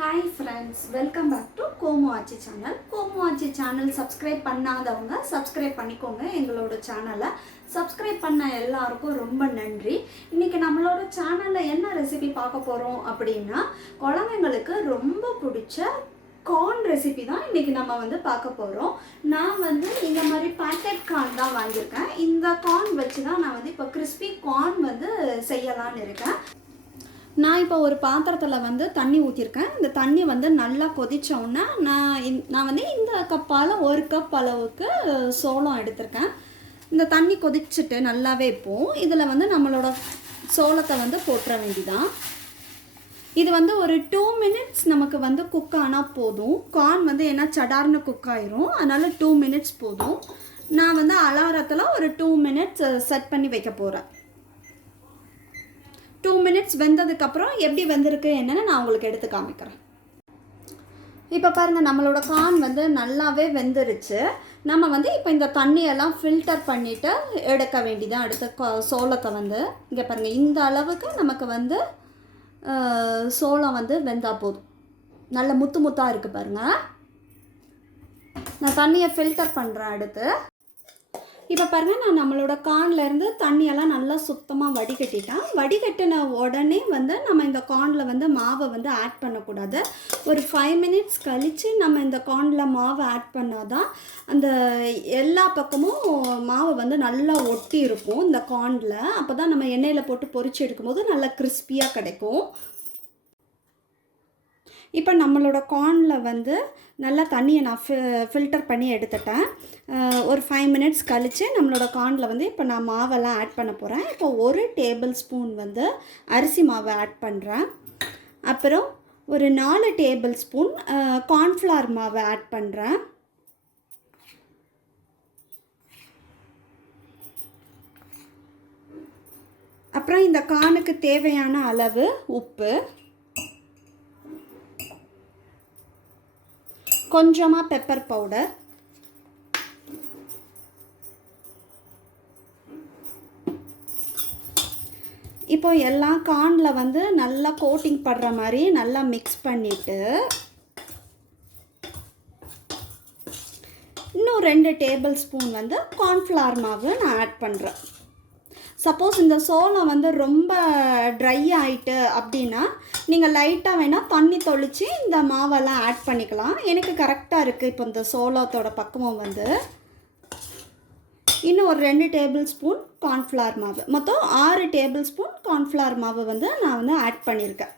Hi friends, welcome back to Komuaachi channel. Komuaachi channel subscribe பண்ணாதவங்க subscribe பண்ணிக்கோங்க. எங்களோட சேனலை சப்ஸ்கிரைப் பண்ண எல்லாருக்கும் ரொம்ப நன்றி. இன்னைக்கு நம்மளோட சேனல்ல என்ன ரெசிபி பார்க்க போறோம் அப்படின்னா, குழந்தைங்களுக்கு ரொம்ப பிடிச்ச கார்ன் ரெசிபி தான் இன்னைக்கு நம்ம பார்க்க போறோம். நான் இந்த மாதிரி பாக்கெட் கார்ன் தான் வாங்கியிருக்கேன். இந்த கார்ன் வச்சு தான் நான் இப்போ கிறிஸ்பி கார்ன் செய்யலாம்னு இருக்கேன். நான் இப்போ ஒரு பாத்திரத்தில் தண்ணி ஊற்றிருக்கேன். இந்த தண்ணி நல்லா கொதித்தோன்னா நான் இந்த கப்பால் 1 கப் அளவுக்கு சோளம் எடுத்திருக்கேன். இந்த தண்ணி கொதிச்சுட்டு நல்லாவே இப்போது இதில் நம்மளோட சோளத்தை போட்டுற வேண்டிதான். இது ஒரு 2 மினிட்ஸ் நமக்கு குக் ஆனால் போதும். கார்ன் ஏன்னா சடார்னு குக் ஆயிரும், அதனால் 2 மினிட்ஸ் போதும். நான் அலாரத்தில் ஒரு 2 மினிட்ஸ் செட் பண்ணி வைக்க போகிறேன். 2 மினிட்ஸ் வெந்ததுக்கப்புறம் எப்படி வெந்திருக்கு என்னன்னு நான் உங்களுக்கு எடுத்து காமிக்கிறேன். இப்போ பாருங்கள், நம்மளோட கார்ன் நல்லாவே வெந்துருச்சு. நம்ம இப்போ இந்த தண்ணியெல்லாம் ஃபில்டர் பண்ணிவிட்டு எடுக்க வேண்டியதான். அடுத்த சோளத்தை இங்கே பாருங்கள், இந்த அளவுக்கு நமக்கு சோளம் வெந்தால் போதும். நல்ல முத்து முத்தாக இருக்குது பாருங்கள். நான் தண்ணியை ஃபில்டர் பண்ணுறேன். அடுத்து இப்போ பாருங்கள், நான் நம்மளோட கார்ன்லேருந்து தண்ணியெல்லாம் நல்லா சுத்தமாக வடிகட்டிட்டேன். வடிகட்டின உடனே நம்ம இந்த கார்னில் மாவை ஆட் பண்ணக்கூடாது. ஒரு 5 மினிட்ஸ் கழித்து நம்ம இந்த கார்னில் மாவை ஆட் பண்ணால் தான் அந்த எல்லா பக்கமும் மாவு நல்லா ஒட்டி இருக்கும் இந்த கார்னில். அப்போ தான் நம்ம எண்ணெயில் போட்டு பொரிச்சு எடுக்கும்போது நல்லா கிறிஸ்பியாக கிடைக்கும். இப்போ நம்மளோட கார்னில் நல்லா தண்ணியை நான் ஃபில்டர் பண்ணி எடுத்துட்டேன். ஒரு 5 மினிட்ஸ் கழித்து நம்மளோட கார்னில் இப்போ நான் மாவெல்லாம் ஆட் பண்ண போகிறேன். இப்போ 1 டேபிள் ஸ்பூன் அரிசி மாவை ஆட் பண்ணுறேன். அப்புறம் ஒரு 4 டேபிள் ஸ்பூன் கார்ன்ஃப்ளவர் மாவை ஆட் பண்ணுறேன். அப்புறம் இந்த கார்னுக்கு தேவையான அளவு உப்பு, கொஞ்சமாக பெப்பர் பவுடர், இப்போ எல்லாம் கார்னில் நல்லா கோட்டிங் படுற மாதிரி நல்லா மிக்ஸ் பண்ணிவிட்டு இன்னும் 2 டேபிள் ஸ்பூன் கார்ன்ஃப்ளவர் மாவு நான் ஆட் பண்ணுறேன். சப்போஸ் இந்த சோளம் ரொம்ப ட்ரை ஆகிட்டு அப்படின்னா நீங்கள் லைட்டாக வேணால் தண்ணி தொளித்து இந்த மாவெல்லாம் ஆட் பண்ணிக்கலாம். எனக்கு கரெக்டாக இருக்குது. இப்போ இந்த சோளத்தோட பக்கமும் இன்னும் ஒரு 2 டேபிள் ஸ்பூன் கார்ன்ஃப்ளவர் மாவு, மொத்தம் 6 டேபிள் ஸ்பூன் கார்ன்ஃப்ளவர் மாவு நான் ஆட் பண்ணியிருக்கேன்.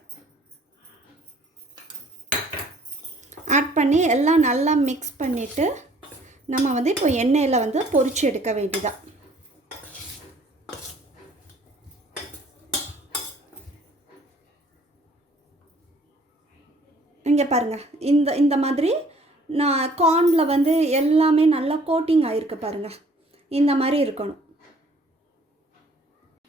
ஆட் பண்ணி எல்லாம் நல்லா மிக்ஸ் பண்ணிவிட்டு நம்ம இப்போ எண்ணெயில் பொரிச்சு எடுக்க வேண்டியதான். இங்கே பாருங்கள், இந்த மாதிரி நான் கார்னில் எல்லாமே நல்லா கோட்டிங் ஆகிருக்கு பாருங்கள். இந்த மாதிரி இருக்கணும்.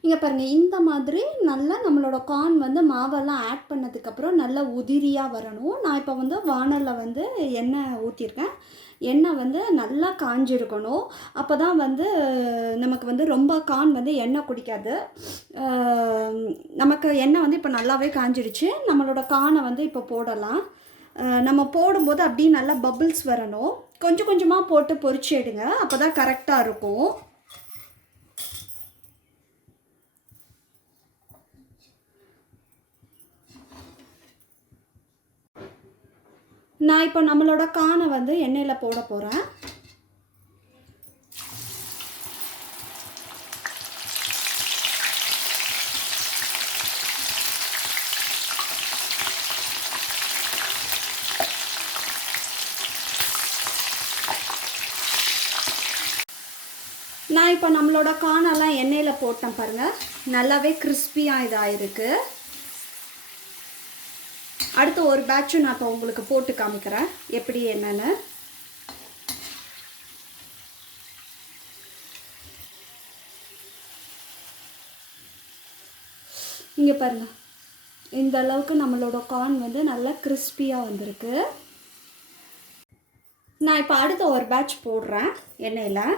இங்கே பாருங்கள், இந்த மாதிரி நல்லா நம்மளோட கார்ன் மாவெல்லாம் ஆட் பண்ணதுக்கப்புறம் நல்லா உதிரியாக வரணும். நான் இப்போ வானலில் எண்ணெய் ஊற்றிருக்கேன். எண்ணெய் நல்லா காஞ்சிருக்கணும். அப்போ தான் நமக்கு ரொம்ப கார்ன் எண்ணெய் குடிக்காது. நமக்கு எண்ணெய் இப்போ நல்லாவே காஞ்சிடுச்சு. நம்மளோட கார்னை இப்போ போடலாம். நம்ம போடும்போது அப்படியே நல்லா பபிள்ஸ் வரணும். கொஞ்சம் கொஞ்சமாக போட்டு பொரிச்சு எடுங்க, அப்போ தான் கரெக்டாக இருக்கும். நான் இப்போ நம்மளோட கார்னை எண்ணெயில் போட போகிறேன். நான் இப்போ நம்மளோட கார்னெல்லாம் எண்ணெயில் போட்டேன் பாருங்கள். நல்லாவே கிறிஸ்பியாக இதாகிருக்கு. அடுத்து ஒரு பேட்சும் நான் இப்போ உங்களுக்கு போட்டு காமிக்கிறேன் எப்படி என்னன்னு. இங்கே பாருங்கள், இந்த அளவுக்கு நம்மளோட கார்ன் நல்லா கிறிஸ்பியாக வந்திருக்கு. நான் இப்போ அடுத்த ஒரு பேட்ச் போடுறேன் எண்ணெயில்.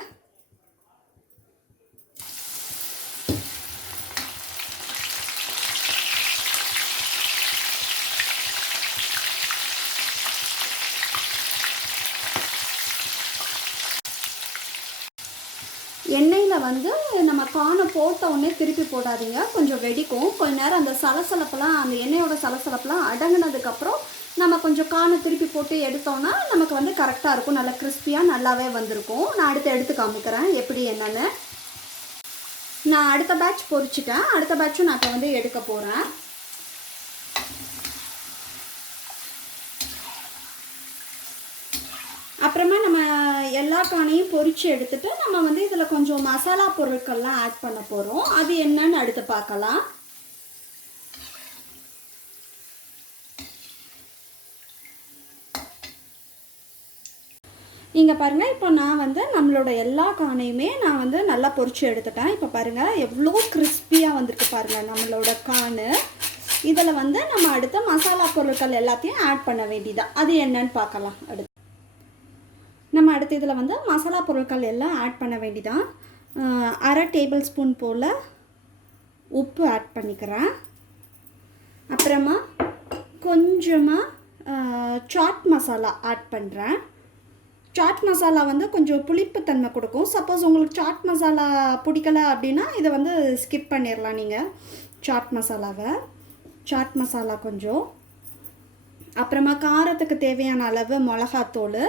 எண்ணெயில் வந்து நம்ம கானை போட்ட உடனே திருப்பி போடாதீங்க, கொஞ்சம் வெடிக்கும். கொஞ்ச நேரம் அந்த சலசலப்பெல்லாம், அந்த எண்ணெயோட சலசலப்பெல்லாம் அடங்கினதுக்கப்புறம் நம்ம கொஞ்சம் கானை திருப்பி போட்டு எடுத்தோன்னா நமக்கு வந்து கரெக்டாக இருக்கும். நல்லா கிறிஸ்பியாக நல்லாவே வந்திருக்கும். நான் அடுத்து எடுத்து காமிக்கிறேன் எப்படி என்னென்னு. நான் அடுத்த பேட்ச் பொரிச்சிட்டேன். அடுத்த பேட்சும் நான் இப்போ வந்து எடுக்க போகிறேன். அப்புறமா நம்ம எல்லா கானையும் பொரித்து எடுத்துகிட்டு நம்ம வந்து இதில் கொஞ்சம் மசாலா பொருட்கள்லாம் ஆட் பண்ண போகிறோம். அது என்னன்னு அடுத்து பார்க்கலாம். இங்கே பாருங்கள், இப்போ நான் வந்து நம்மளோட எல்லா கானையுமே நான் வந்து நல்லா பொரித்து எடுத்துட்டேன். இப்போ பாருங்கள் எவ்வளோ கிறிஸ்பியாக வந்திருக்கு பாருங்கள் நம்மளோட கான். இதில் வந்து நம்ம அடுத்த மசாலா பொருட்கள் எல்லாத்தையும் ஆட் பண்ண வேண்டியதான். அது என்னன்னு பார்க்கலாம். நம்ம அடுத்த இதில் வந்து மசாலா பொருட்கள் எல்லாம் ஆட் பண்ண வேண்டியதான். 1/2 டேபிள் ஸ்பூன் போல் உப்பு ஆட் பண்ணிக்கிறேன். அப்புறமா கொஞ்சமாக சாட் மசாலா ஆட் பண்ணுறேன். சாட் மசாலா வந்து கொஞ்சம் புளிப்புத்தன்மை கொடுக்கும். சப்போஸ் உங்களுக்கு சாட் மசாலா பிடிக்கல அப்படின்னா இதை வந்து ஸ்கிப் பண்ணிடலாம் நீங்கள் சாட் மசாலாவை. சாட் மசாலா கொஞ்சம், அப்புறமா காரத்துக்கு தேவையான அளவு மிளகாத்தூள்,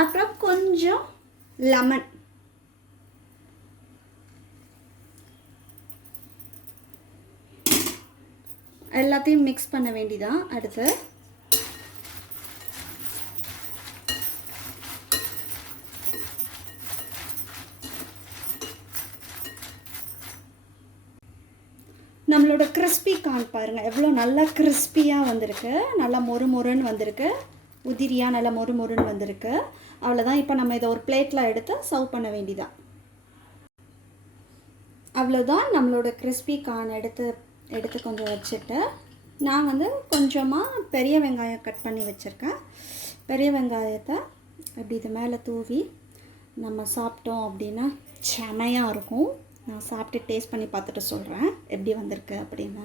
அப்புறம் கொஞ்சம் லெமன். எல்லாத்தையும் மிக்ஸ் பண்ண வேண்டியதான். அடுத்து நம்மளோட கிறிஸ்பி கார்ன் பாருங்கள் எவ்வளோ நல்லா கிறிஸ்பியாக வந்திருக்கு. நல்லா மொறு மொறுன்னு வந்திருக்கு. உதிரியாக நல்லா மொறு மொறுன்னு வந்திருக்கு. அவ்வளோதான். இப்போ நம்ம இதை ஒரு பிளேட்டில் எடுத்து சர்வ் பண்ண வேண்டியதான். அவ்வளோதான். நம்மளோட கிறிஸ்பி கார்ன் எடுத்து கொஞ்சம் வச்சுட்டு நான் வந்து கொஞ்சமாக பெரிய வெங்காயம் கட் பண்ணி வச்சுருக்கேன். பெரிய வெங்காயத்தை அப்படி இது மேலே தூவி நம்ம சாப்பிட்டோம் அப்படின்னா செமையாக இருக்கும். நான் சாப்பிட்டு டேஸ்ட் பண்ணி பார்த்துட்டு சொல்கிறேன் எப்படி வந்திருக்கு அப்படின்னு.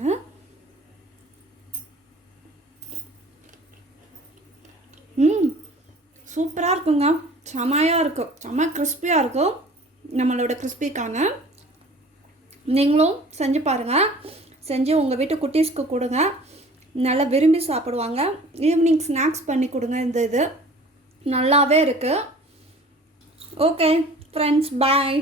சூப்பராக இருக்குங்க. செமையாக இருக்கும். செம்ம கிறிஸ்பியாக இருக்கும் நம்மளோட கிறிஸ்பி கார்ன். நீங்களும் செஞ்சு பாருங்கள். செஞ்சு உங்கள் வீட்டு குட்டீஸ்க்கு கொடுங்க, நல்லா விரும்பி சாப்பிடுவாங்க. ஈவினிங் ஸ்நாக்ஸ் பண்ணி கொடுங்க. இது நல்லாவே இருக்குது. ஓகே ஃப்ரெண்ட்ஸ், பாய்.